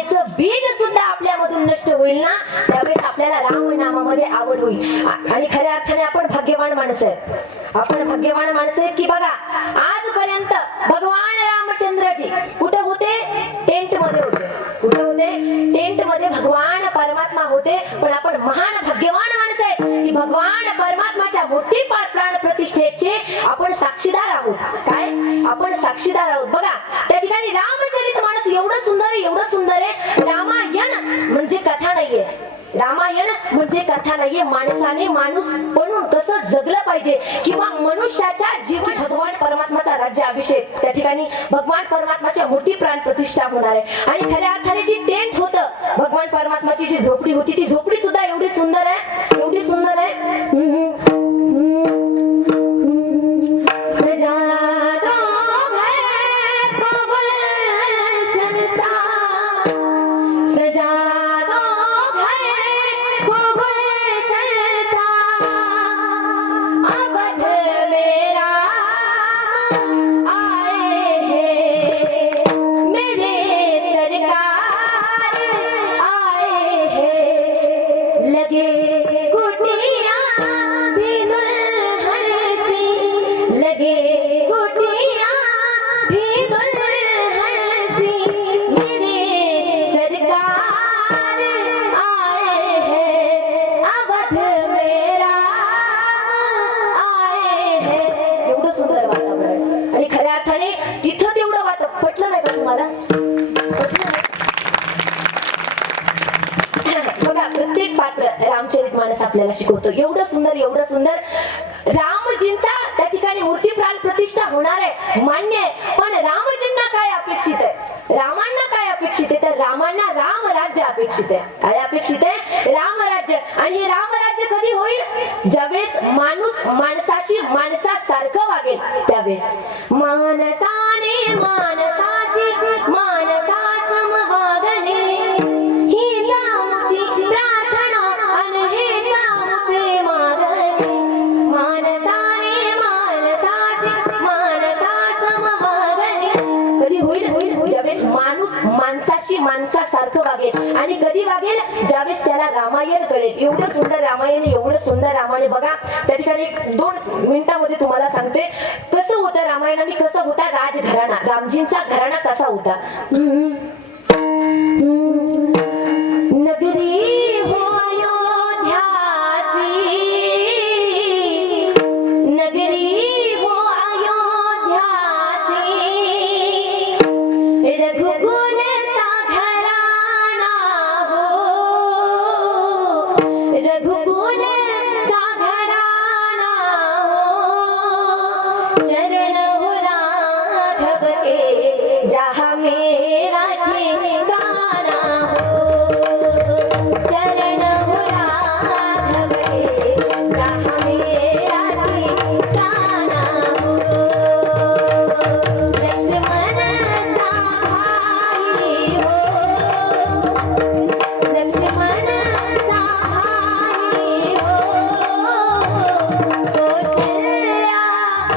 अज्ञानीचं बीज सुद्धा आपल्यामधून नष्ट होईल ना? त्यावेळेस आपल्याला राम नामामध्ये आवड होईल. आणि खऱ्या अर्थाने आपण भाग्यवान माणसं आहेत. आपण भाग्यवान माणसं आहेत की बघा आजपर्यंत भगवान रामचंद्रजी कुठे होते? टेंटमध्ये होते. कुठे होते? टेंटमध्ये भगवान परमात्मा होते. पण आपण महान भाग्यवान माणसं आहेत की भगवान परमात्माच्या मूर्ती पार प्राण प्रतिष्ठेचे आपण साक्षीदार आहोत. काय? आपण साक्षीदार आहोत. बघा त्या ठिकाणी राम एवढं सुंदर आहे एवढं सुंदर आहे. रामायण म्हणजे कथा नाहीये. रामायण म्हणजे कथा नाहीये. माणसाने माणूस बनून कसं जगलं पाहिजे. किंवा मनुष्याच्या जीवन भगवान परमात्माचा राज्य अभिषेक. त्या ठिकाणी भगवान परमात्माच्या मूर्ती प्राण प्रतिष्ठा होणार आहे. आणि खऱ्या अर्थाने जी टेंट होतं भगवान परमात्माची जी झोपडी होती ती झोपडी सुद्धा रामचरित मानस आपल्याला शिकवतो. एवढं सुंदर एवढं सुंदर. रामजींचा त्या ठिकाणी मूर्ती प्राण प्रतिष्ठा होणार आहे मान्य आहे. पण रामजींना काय अपेक्षित आहे? रामांना काय अपेक्षित आहे? तर रामांना राम राज्य अपेक्षित आहे. काय अपेक्षित आहे? राम राज्य. आणि हे राम राज्य कधी होईल? ज्यावेळेस माणूस माणसाशी माणसासारखं वागेल त्यावेळेस. मानसाने मान माणसासारखं वागेल. आणि कधी वागेल? ज्यावेळेस त्याला रामायण कळेल. एवढं सुंदर रामायण एवढं सुंदर रामायण बघा त्या ठिकाणी एक दोन मिनिटामध्ये तुम्हाला सांगते. कसं होतं रामायण आणि कसं होता राजघराणा? रामजींचा घराणा कसा होता?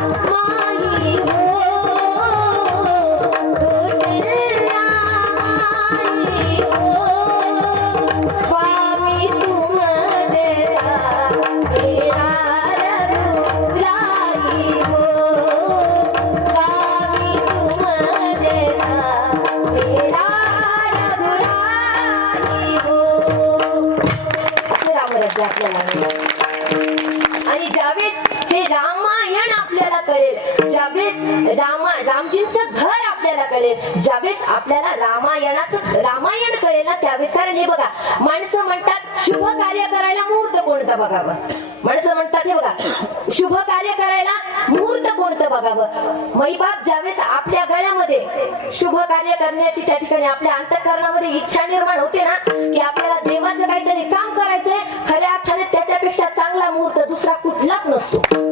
Oh! रामा रामजींचं घर आपल्याला कळेल. ज्यावेळेस आपल्याला रामायणाचं रामायण कळेल ना त्यावेळेस कारण हे बघा माणसं म्हणतात शुभ कार्य करायला मुहूर्त कोणतं बघावं? माणसं म्हणतात हे बघा शुभ कार्य करायला मुहूर्त कोणतं बघावं? मैबाप ज्यावेळेस आपल्या गळ्यामध्ये शुभ कार्य करण्याची त्या ठिकाणी आपल्या अंतकरणामध्ये इच्छा निर्माण होते ना की आपल्याला देवाचं काहीतरी काम करायचंय खऱ्या अर्थाने त्याच्यापेक्षा चांगला मुहूर्त दुसरा कुठलाच नसतो.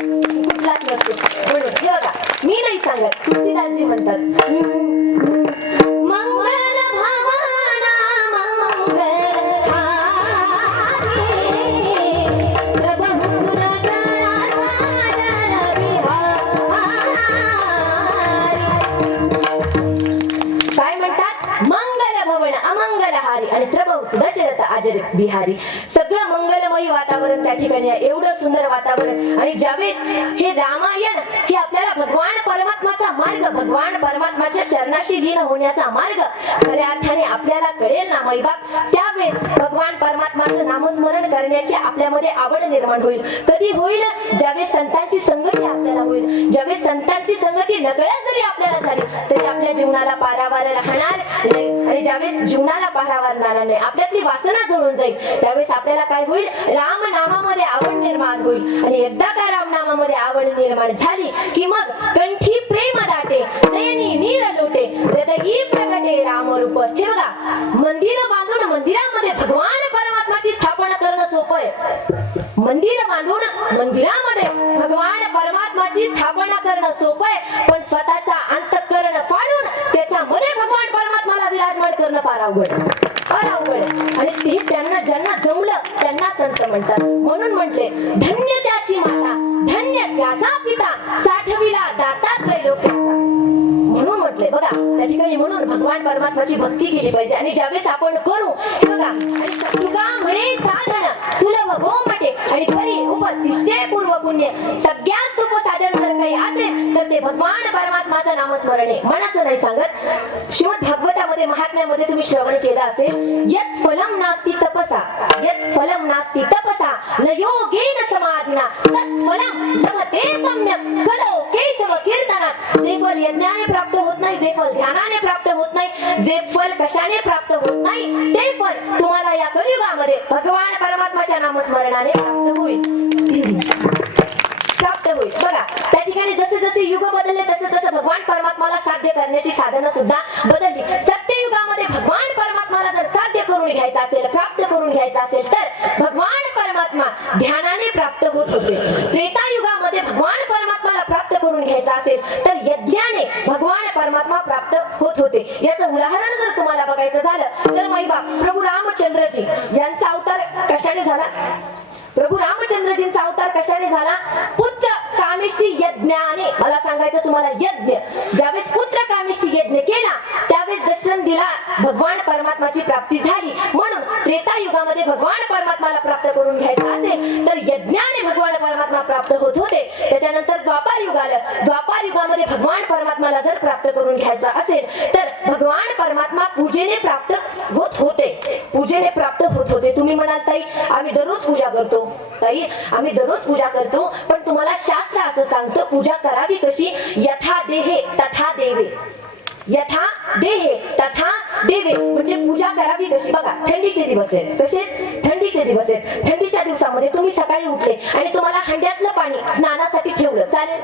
राज बिहारी. सगळं मंगलमयी वातावरण त्या ठिकाणी आहे. एवढं सुंदर वातावरण. आणि ज्यावेळेस हे रामायण हे आपल्याला भगवान परमात्मा परमात्माचा मार्ग भगवान परमात्माच्या चरणाशी लीन होण्याचा मार्ग. खऱ्या अर्थाने आपल्याला कळेल ना मैबाप त्यावेळेस भगवान परमात्माचं नामस्मरण करण्याची आपल्यामध्ये आवड निर्माण होईल. कधी होईल? ज्यावेळेस संतांची संगती आपल्याला होईल. ज्यावेळेस संतांची संगती नकळत जरी आपल्याला झाली तरी आपल्या जीवनाला पारावार राहणार नाही. आणि ज्यावेळेस जीवनाला पारावार राहणार नाही आपल्यातली वासना जळून जाईल. त्यावेळेस आपल्याला काय होईल? राम नामामध्ये आवड निर्माण होईल. आणि एकदा का राम नामामध्ये आवड निर्माण झाली की मग कंठी प्रेम दाटे नयनी नीर लोटे हृदयी प्रगटे राम रूप हे बघा मंदिर बांधून मंदिरामध्ये भगवान परमात्माची स्थापना करणं सोपं आहे. मंदिर बांधून मंदिरामध्ये त्या ठिकाणी म्हणून भगवान परमात्माची भक्ती केली पाहिजे. आणि ज्यावेळेस आपण करू बघा आणि तुका म्हणे साधन सुलभ गोमटे आणि परी उपतिष्ठे पूर्व पुण्य. सगळ्यात सोपं साधन जर काही असेल तर ते भगवान परमात्माचं नामस्मरण. आहे मनाचं नाही सांगत. श्रीमद भागवतामध्ये महात्म्यामध्ये तुम्ही श्रवण केलं असेल यत फलम नास्ती तपसा यत फलम नास्ती तपसा न योगेन समाधिना तत् फलम लभते सम्यक कलो केशव कीर्तनात जे फल यज्ञाने प्राप्त होत नाही जे फल ध्यानाने प्राप्त होत नाही जे फल कशाने प्राप्त होत नाही ते फल तुम्हाला या कलियुगामध्ये भगवान परमात्माच्या नामस्मरणाने प्राप्त होईल. प्राप्त होईल. बघा त्या ठिकाणी जसे जसे युग बदलले तसे तसे भगवान परमात्माला साध्य करण्याची साधनं सुद्धा बदलली सत्ययुगामध्ये भगवान परमात्माला जर साध्य करून घ्यायचं असेल प्राप्त करून घ्यायचं असेल तर भगवान परमात्मा ध्यानाने प्राप्त होत होते त्रेतायुगामध्ये भगवान परमात्माला प्राप्त करून घ्यायचं असेल तर यज्ञाने भगवान परमात्मा प्राप्त होत होते. याचं उदाहरण जर तुम्हाला बघायचं झालं तर मैबाप प्रभू रामचंद्रजी यांचा अवतार कशाने झाला? प्रभू रामचंद्रजींचा अवतार कशाने झाला? पुत्र कामिष्टी यज्ञाने. मला सांगायचं तुम्हाला यज्ञ. ज्या द्वापार भगवान परमात्माला जर प्राप्त करून घ्यायचा असेल तर भगवान परमात्मा पूजेने प्राप्त होत होते. पूजेने प्राप्त होत होते. तुम्ही म्हणाल ताई आम्ही दररोज पूजा करतो. ताई आम्ही दररोज पूजा करतो पण तुम्हाला शास्त्र असं सांगतं पूजा करावी कशी? यथा देहे तथा देवे. यथा देहे तथा देवे. म्हणजे पूजा करावी कशी? बघा थंडीचे दिवस आहेत. कसे? थंडीचे दिवस आहेत. थंडीच्या दिवसामध्ये तुम्ही सकाळी उठले आणि तुम्हाला हंड्यातलं पाणी स्नानासाठी ठेवलं. चालेल?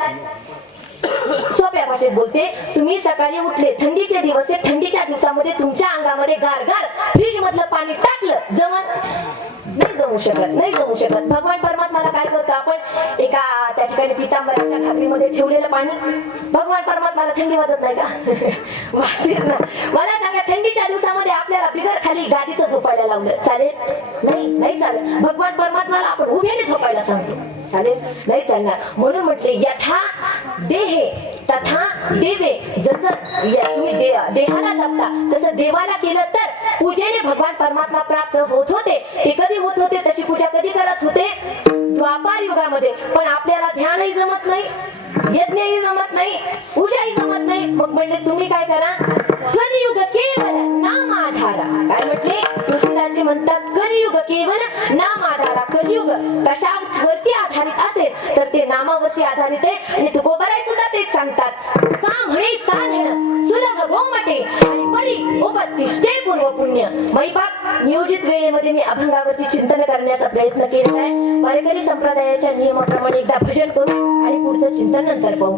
सोप्या भाषेत बोलते तुम्ही सकाळी उठले थंडीचे दिवस आहे थंडीच्या दिवसामध्ये तुमच्या अंगामध्ये गारगार फ्रीज मधलं पाणी टाकलं जमन. नाही जमू शकत नाही जमू शकत. भगवान परमात्माला काय करतो आपण? एका त्या ठिकाणी पितांबराच्या खाकरीमध्ये ठेवलेलं पाणी. भगवान परमात्माला थंडी वाजत नाही का? वाजतेच ना. मला सांगा थंडीच्या दिवसामध्ये आपल्याला बिगर खाली गादीचं झोपायला लावलं चालेल? नाही नाही चालेल. भगवान परमात्माला आपण उभ्याने झोपायला सांगतो. चालेल नाही चालणार. म्हणून म्हटले यथा देहे तथा देवे. जसं तुम्ही दे- देहाला जपता तसं देवाला केलं तर पूजेने भगवान परमात्मा प्राप्त होत होते. ते कधी होत होते? तशी पूजा कधी करत होते? द्वापार युगामध्ये. पण आपल्याला ध्यानही जमत नाही यज्ञही जमत नाही पूजाही जमत नाही. मग म्हणले तुम्ही काय करा? कलियुग केवळ नाम आधारा. काय म्हटले? शास्त्री म्हणतात कलियुग केवळ नाम आधारा कलियुग कशावरती आधारित असेल तर ते नामावरती आधारित आहे. आणि तुकोबराय सुद्धा तेच सांगतात. का म्हणे साधन? सुलभ गोमटे आणि परी उपतिष्ठे पूर्व पुण्य मैबाप नियोजित वेळेमध्ये मी अभंगावरती चिंतन करण्याचा प्रयत्न केला आहे. वारकरी संप्रदायाच्या नियमाप्रमाणे एकदा भजन करू आणि पुढचं चिंतन नंतर पाहू.